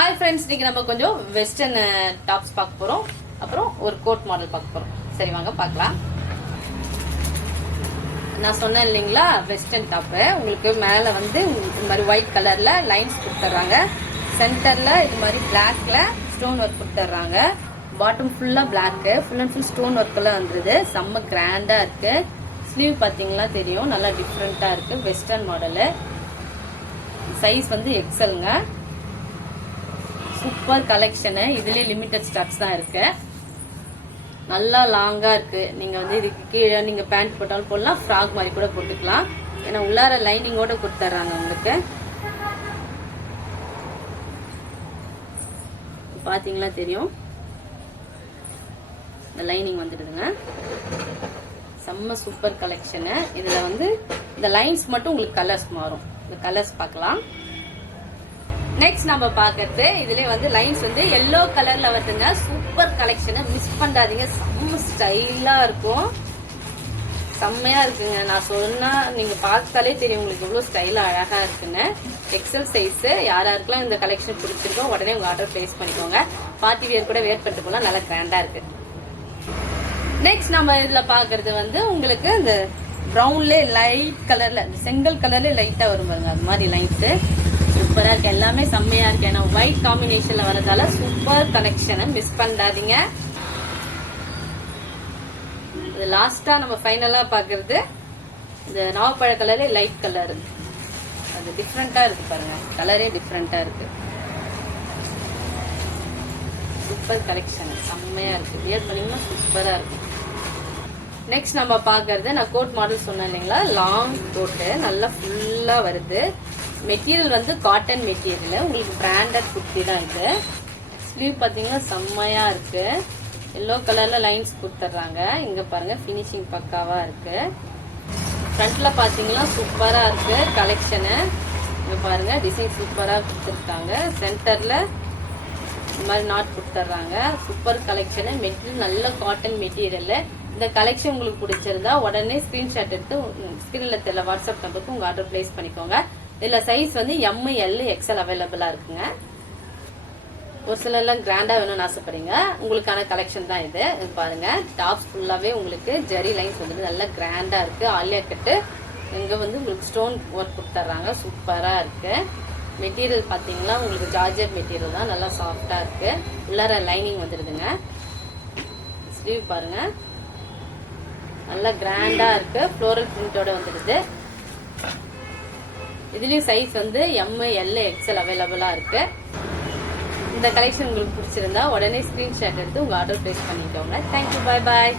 Hi friends, இன்னைக்கு நம்ம கொஞ்சம் வெஸ்டர்ன் டாப்ஸ் பார்க்க போறோம். அப்புறம் ஒரு கோட் மாடல் பார்க்க போறோம். சரி வாங்க பார்க்கலாம். நான் சொன்னேன் இல்லைங்களா, வெஸ்டர்ன் டாப்பு உங்களுக்கு மேலே வந்து இந்த மாதிரி ஒயிட் கலர்ல லைன்ஸ் கொடுத்துட்றாங்க. சென்டர்ல இது மாதிரி பிளாக்ல ஸ்டோன் ஒர்க் கொடுத்துட்றாங்க. பாட்டம் ஃபுல்லா black, full and full stone ஒர்க்ல வந்துருது. செம்ம கிராண்டா இருக்கு. ஸ்லீவ் பார்த்தீங்களா தெரியும், நல்லா டிஃப்ரெண்டா இருக்கு. Western model. சைஸ் வந்து எக்ஸல்ங்க. Super collection. இதுலேயே லிமிட்டட் ஸ்டாக்ஸ் தான் இருக்கு. நல்லா லாங்கா இருக்கு. நீங்க வந்து இதுக்கு கீழே நீங்க பேண்ட் போட்டாலும் போடலாம், ஃப்ராக் மாதிரி கூட போட்டுக்கலாம். ஏன்னா உள்ளார லைனிங்கோட கொடுத்துட்றாங்க உங்களுக்கு. பாத்தீங்களா தெரியும், இந்த லைனிங் வந்துடுதுங்க. செம்ம சூப்பர் கலெக்ஷனு. இதுல வந்து இந்த லைன்ஸ் மட்டும் உங்களுக்கு கலர்ஸ் மாறும். இந்த கலர்ஸ் பார்க்கலாம். நெக்ஸ்ட் நம்ம பாக்குறது இதுல வந்து லைன்ஸ் வந்து எல்லோ கலர்ல வருதுங்க. சூப்பர் கலெக்ஷன், மிஸ் பண்ணாதீங்க. செம்ம ஸ்டைலா இருக்கும், செம்மையா இருக்குங்க. நான் சொன்னா நீங்க பார்த்தாலே தெரியும் உங்களுக்கு எவ்வளவு ஸ்டைலா அழகா இருக்குன்னு. எக்ஸல் சைஸ் யாராருக்கெல்லாம் இந்த கலெக்ஷன் பிடிச்சிருக்கோ உடனே உங்க ஆர்டர் பிளேஸ் பண்ணிக்கோங்க. பார்ட்டி வியர் கூட வேர் பண்ணிட்டு போலாம், நல்லா கிராண்டா இருக்கு. நெக்ஸ்ட் நம்ம இதுல பாக்குறது வந்து உங்களுக்கு இந்த ப்ரௌன்ல லைட் கலர்ல, செங்கல் கலர்ல லைட்டா வரும் பாருங்க, அது மாதிரி லைன்ஸ் சூப்பரா இருக்கு. எல்லாமே செம்மையா இருக்கு. ஏன்னா ஒயிட் காம்பினேஷன்ல வரதால சூப்பர் கலெக்ஷன், மிஸ் பண்ணாதீங்க. இது லாஸ்டா நம்ம ஃபைனலா பாக்குறது இந்த நாவப்பழ கலர்ல லைட் கலர். அது டிஃப்ரெண்டா இருக்கு பாருங்க, கலரே டிஃப்ரெண்டா இருக்கு. சூப்பர் கலெக்ஷன், செம்மையா இருக்கு. வியர் பண்ணீங்கன்னா சூப்பரா இருக்கும். நெக்ஸ்ட் நம்ம பாக்குறது, நான் கோட் மாடல் சொன்னேன் இல்லைங்களா, லாங் கோட்டு நல்லா ஃபுல்லா வருது. மெட்டீரியல் வந்து காட்டன் மெட்டீரியல், உங்களுக்கு பிராண்டட் குர்த்தி தான் இது. ஸ்லீவ் பாத்தீங்கன்னா செம்மையா இருக்கு. எல்லோ கலர்ல லைன்ஸ் கொடுத்துட்றாங்க. இங்க பாருங்க பினிஷிங் பக்காவா இருக்கு. ஃப்ரண்ட்ல பாத்தீங்கன்னா சூப்பரா இருக்கு கலெக்ஷனு. இங்க பாருங்க டிசைன் சூப்பரா கொடுத்துருக்காங்க. சென்டர்ல இந்த மாதிரி நாட் கொடுத்துட்றாங்க. Super collection. மெட்டீரியல் நல்ல காட்டன் மெட்டீரியல். இந்த கலெக்ஷன் உங்களுக்கு பிடிச்சிருந்தா உடனே ஸ்கிரீன்ஷாட் எடுத்து ஸ்கிரீன்ல தெரியல வாட்ஸ்அப் நம்பருக்கு உங்க ஆர்டர் பிளேஸ் பண்ணிக்கோங்க. இதுல சைஸ் வந்து எம், எல், எக்ஸ்எல் அவைலபிளா இருக்குங்க. ஒரு சில எல்லாம் கிராண்டா வேணும்னு ஆசைப்படுறீங்க, உங்களுக்கான கலெக்ஷன் தான் இது. பாருங்க டாப்ஸ் ஃபுல்லாவே உங்களுக்கு ஜெரி லைன்ஸ் வந்து நல்லா கிராண்டா இருக்கு. ஆலியா கட்டு இங்க வந்து உங்களுக்கு ஸ்டோன் ஒர்க் கொடுத்துட்றாங்க. சூப்பரா இருக்கு. மெட்டீரியல் பாத்தீங்கன்னா உங்களுக்கு ஜார்ஜெட் மெட்டீரியல் தான், நல்லா சாஃப்டா இருக்கு. உள்ளார லைனிங் வந்துருதுங்க. ஸ்லீவ் பாருங்க நல்லா கிராண்டா இருக்கு. ஃப்ளோரல் பிரிண்டோட வந்துடுது. இதுலயும் சைஸ் வந்து எம், எல், எக்ஸ்எல் அவைலபிளா இருக்கு. இந்த கலெக்ஷன் உங்களுக்கு பிடிச்சிருந்தா உடனே ஸ்கிரீன்ஷாட் எடுத்து உங்க ஆர்டர் பிளேஸ் பண்ணிக்கோங்க. தேங்க்யூ, பாய் பாய்.